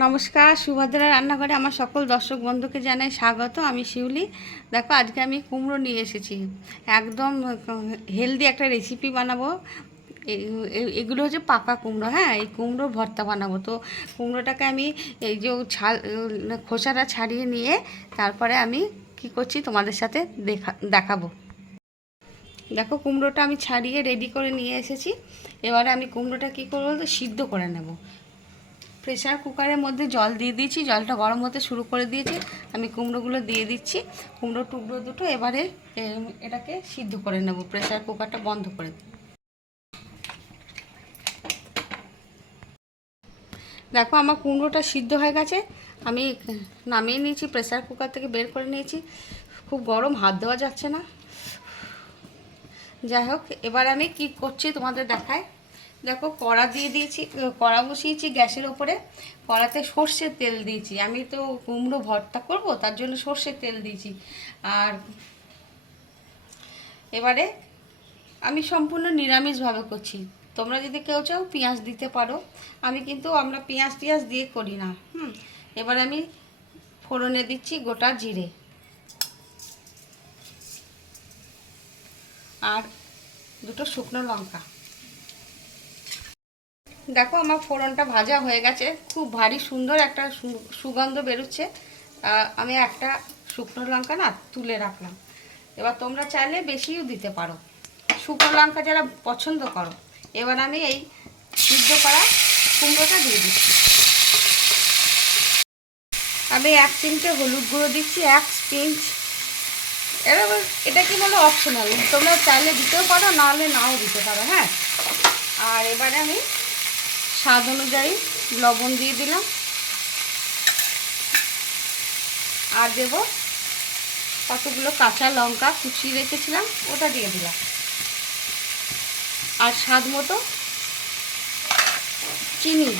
নমস্কার, সুভদ্রা রান্নাঘরে আমার সকল দর্শক বন্ধুকে জানাই স্বাগত। আমি শিউলি। দেখো, আজকে আমি কুমড়ো নিয়ে এসেছি। একদম হেলদি একটা রেসিপি বানাবো। এগুলো হচ্ছে পাকা কুমড়ো হ্যাঁ? এই কুমড়োর ভর্তা বানাবো। তো কুমড়োটাকে আমি এই যে ছাল খোসাটা ছাড়িয়ে নিয়ে তারপরে আমি কি করছি তোমাদের সাথে দেখা, দেখাবো। দেখো, কুমড়োটা আমি ছাড়িয়ে রেডি করে নিয়ে এসেছি। এবারে আমি কুমড়োটা কী করব সিদ্ধ করে নেব। প্রেসার কুকারের মধ্যে জল দিয়ে দিয়েছি। জলটা গরম হতে শুরু করে দিয়েছি। আমি কুমড়োগুলো দিয়ে দিচ্ছি। কুমড়ো টুকরো দুটো এবারে এটাকে সিদ্ধ করে নেব। প্রেসার কুকারটা বন্ধ করে দেখো, আমার কুমড়োটা সিদ্ধ হয়ে গেছে। আমি নামিয়ে নিয়েছি প্রেসার কুকার থেকে বের করে নিয়েছি। খুব গরম, হাত দেওয়া যাচ্ছে না। যাই হোক, এবার আমি কি করছি তোমাদের দেখায়। দেখো কড়া দিয়ে দিয়েছি কড়া বসিয়েছি গ্যাসের ওপরে। কড়াতে সর্ষের তেল দিয়েছি। আমি তো কুমড়ো ভর্তা করব, তার জন্য সর্ষের তেল দিয়েছি। আর এবারে আমি সম্পূর্ণ নিরামিষভাবে করছি। তোমরা যদি কেউ চাও পেঁয়াজ দিতে পারো। আমি কিন্তু আমরা পেঁয়াজ টিয়াজ দিয়ে করি না, হুম? এবার আমি ফোড়নে দিচ্ছি গোটা জিরে। আর দুটো শুকনো লঙ্কা। দেখো আমার ফোড়নটা ভাজা হয়ে গেছে। খুব ভারী, সুন্দর একটা সুগন্ধ বেরোচ্ছে। আমি একটা শুকনো লঙ্কা না তুলে রাখলাম। এবার তোমরা চাইলে বেশিও দিতে পারো। শুকনো লঙ্কা যারা পছন্দ করো, এবার আমি এই সিদ্ধ করা কুমড়োটা দিয়ে দিচ্ছি। আমি এক চিমটে হলুদ গুঁড়ো দিচ্ছি, এক পিঞ্চ এবার এটা কি বলো অপশনাল তোমরা চাইলে দিতেও পারো, নাহলে নাও দিতে পারো হ্যাঁ? আর এবারে আমি স্বাদ অনুযায়ী লবণ দিয়ে দিলাম। আর দেব কতগুলো কাঁচা লঙ্কা কুচিয়ে রেখেছিলাম, ওটা দিয়ে দিলাম। আর স্বাদ মতো চিনি।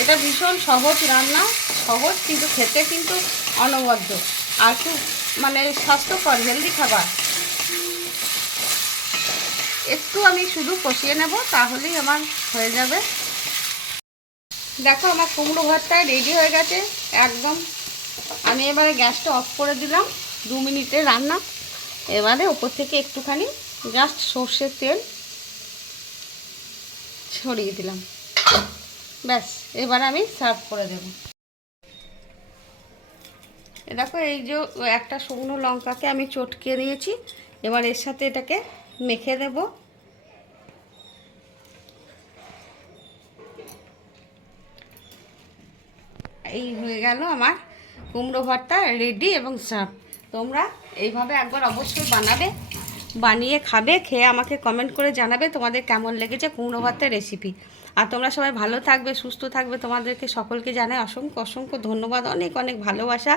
এটা ভীষণ সহজ রান্না, সহজ কিন্তু খেতে কিন্তু অনবদ্য। আর খুব মানে স্বাস্থ্যকর হেলদি খাবার। একটু আমি শুধু কষিয়ে নেব, তাহলেই আমার হয়ে যাবে। দেখো আমার কুমড়ো ভর্তা রেডি হয়ে গেছে, একদম। আমি এবারে গ্যাসটা অফ করে দিলাম, দু মিনিটে রান্না। এবারে ওপর থেকে একটুখানি জাস্ট সর্ষের তেল ছড়িয়ে দিলাম। ব্যাস, এবার আমি সার্ভ করে দেব। দেখো এই যে একটা শুকনো লঙ্কাকে আমি চটকে নিয়েছি, এবার এর সাথে এটাকে মেখে দেব। এই হয়ে গেল আমার কুমড়ো ভর্তা রেডি এবং সার্ভ। তোমরা এইভাবে একবার অবশ্যই বানাবে। বানিয়ে খাবে, খেয়ে আমাকে কমেন্ট করে জানাবে তোমাদের কেমন লেগেছে কুমড়ো ভর্তার রেসিপি আর তোমরা সবাই ভালো থাকবে, সুস্থ থাকবে, তোমাদেরকে সকলকে জানাই অসংখ্য অসংখ্য ধন্যবাদ, অনেক অনেক ভালোবাসা।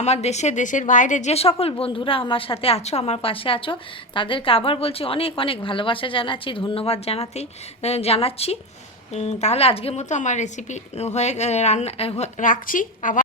আমার দেশে, দেশের বাইরে যে সকল বন্ধুরা আমার সাথে আছো, আমার পাশে আছো, তাদেরকে আবার বলছি অনেক অনেক ভালোবাসা জানাচ্ছি, ধন্যবাদ জানাতেই জানাচ্ছি। তাহলে আজকের মতো আমার রেসিপি হয়ে রান্না রাখছি। আবার